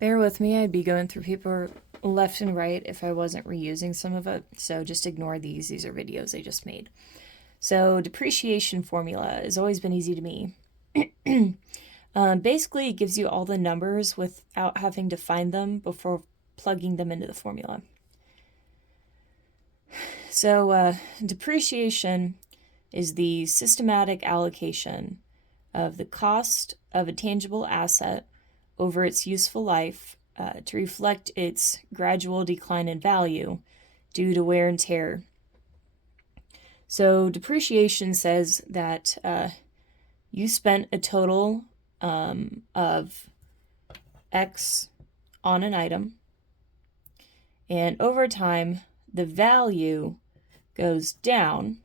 Bear with me, I'd be going through paper left and right if I wasn't reusing some of it, so just ignore these. These are videos I just made. So depreciation formula has always been easy to me. Basically, it gives you all the numbers without having to find them before plugging them into the formula. So depreciation is the systematic allocation of the cost of a tangible asset over its useful life to reflect its gradual decline in value due to wear and tear. So depreciation says that you spent a total of X on an item, and over time, the value goes down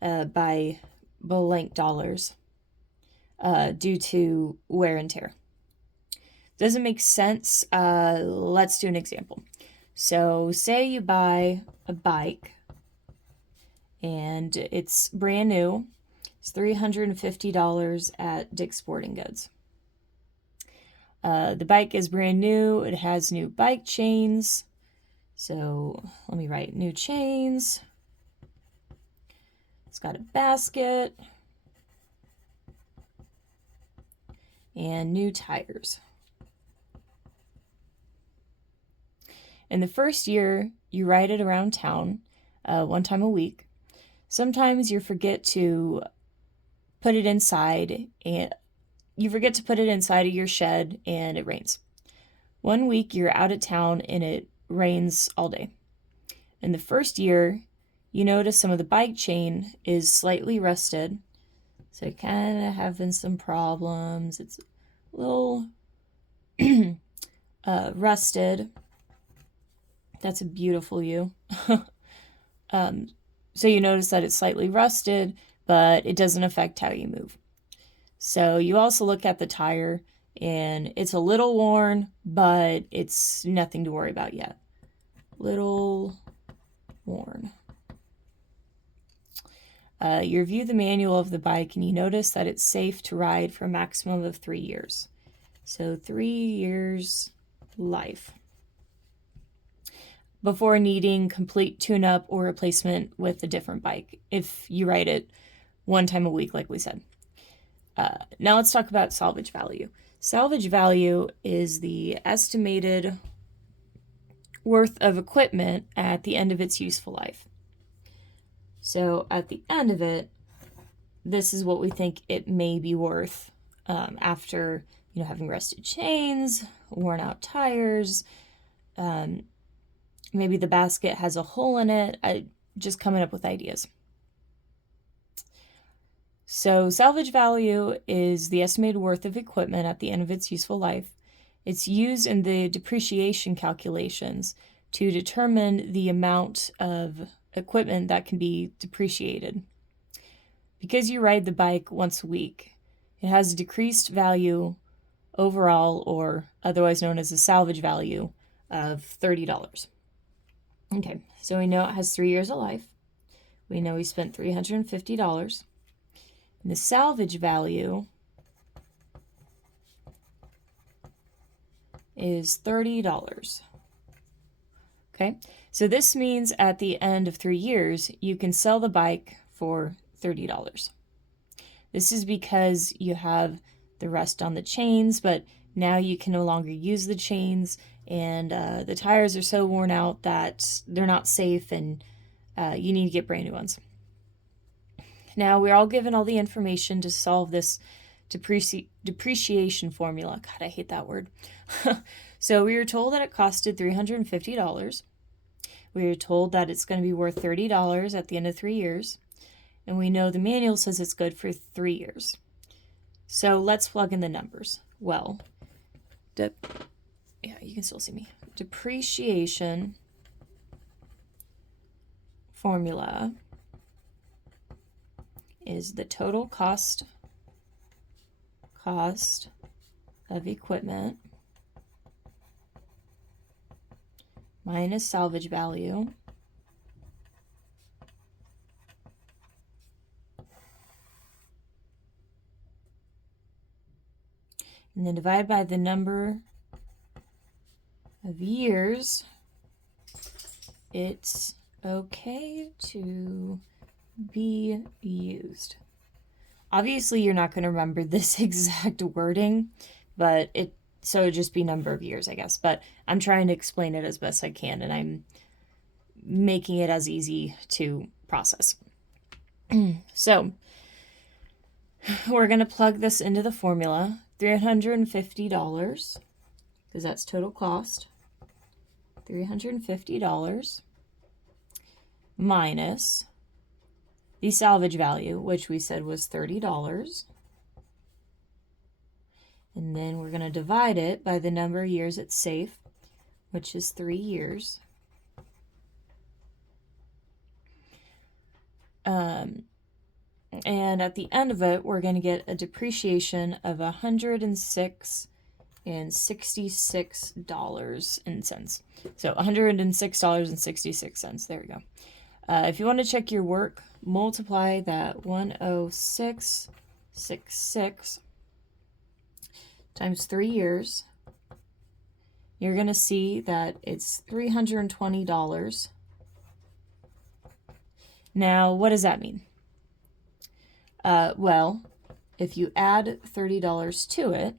by blank dollars due to wear and tear. Doesn't make sense. Let's do an example. So say you buy a bike and it's brand new. It's $350 at Dick's Sporting Goods. The bike is brand new. It has new bike chains. So let me write new chains. It's got a basket and new tires. In the first year, you ride it around town one time a week. Sometimes you forget to put it inside of your shed and it rains. One week you're out of town and it rains all day. In the first year, you notice some of the bike chain is slightly rusted. So kind of having some problems. It's a little rusted. That's a beautiful U. So you notice that it's slightly rusted, but it doesn't affect how you move. So you also look at the tire, and it's a little worn, but it's nothing to worry about yet. Little worn. You review the manual of the bike, and you notice that it's safe to ride for a maximum of 3 years. So 3 years life before needing complete tune-up or replacement with a different bike if you ride it one time a week, like we said. Now let's talk about salvage value. Salvage value is the estimated worth of equipment at the end of its useful life. So at the end of it, this is what we think it may be worth after having rusted chains, worn out tires, maybe the basket has a hole in it. Just coming up with ideas. So salvage value is the estimated worth of equipment at the end of its useful life. It's used in the depreciation calculations to determine the amount of equipment that can be depreciated. Because you ride the bike once a week, it has a decreased value overall, or otherwise known as a salvage value, of $30. Okay, so we know it has 3 years of life. We know we spent $350. And the salvage value is $30. Okay, so this means at the end of 3 years, you can sell the bike for $30. This is because you have the rust on the chains, but now you can no longer use the chains, and the tires are so worn out that they're not safe, and you need to get brand new ones. Now, we're all given all the information to solve this depreciation formula. God, I hate that word. So we were told that it costed $350. We were told that it's going to be worth $30 at the end of 3 years. And we know the manual says it's good for 3 years. So let's plug in the numbers. Well, yeah, you can still see me. Depreciation formula is the total cost of equipment minus salvage value and then divide by the number of years it's okay to be used. Obviously, you're not going to remember this exact wording, but so it'd just be number of years, I guess. But I'm trying to explain it as best I can, and I'm making it as easy to process. So we're going to plug this into the formula. $350, because that's total cost. $350 minus the salvage value, which we said was $30. And then we're going to divide it by the number of years it's safe, which is 3 years. And at the end of it, we're going to get a depreciation of $106.66. So $106.66. There we go. If you want to check your work, multiply that 106.66 times 3 years. You're going to see that it's $320. Now, what does that mean? Well, if you add $30 to it,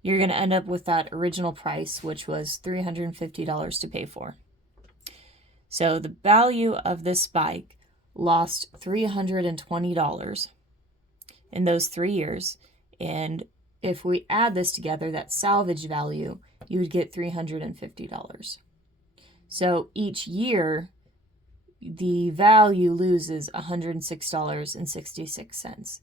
you're going to end up with that original price, which was $350 to pay for. So the value of this bike lost $320 in those 3 years. And if we add this together, that salvage value, you would get $350. So each year, the value loses $106.66. And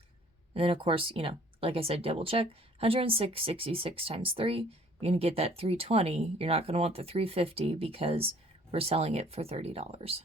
then, of course, like I said, double check. 106.66 times 3, you're going to get that $320. You're not going to want the $350 because we're selling it for $30.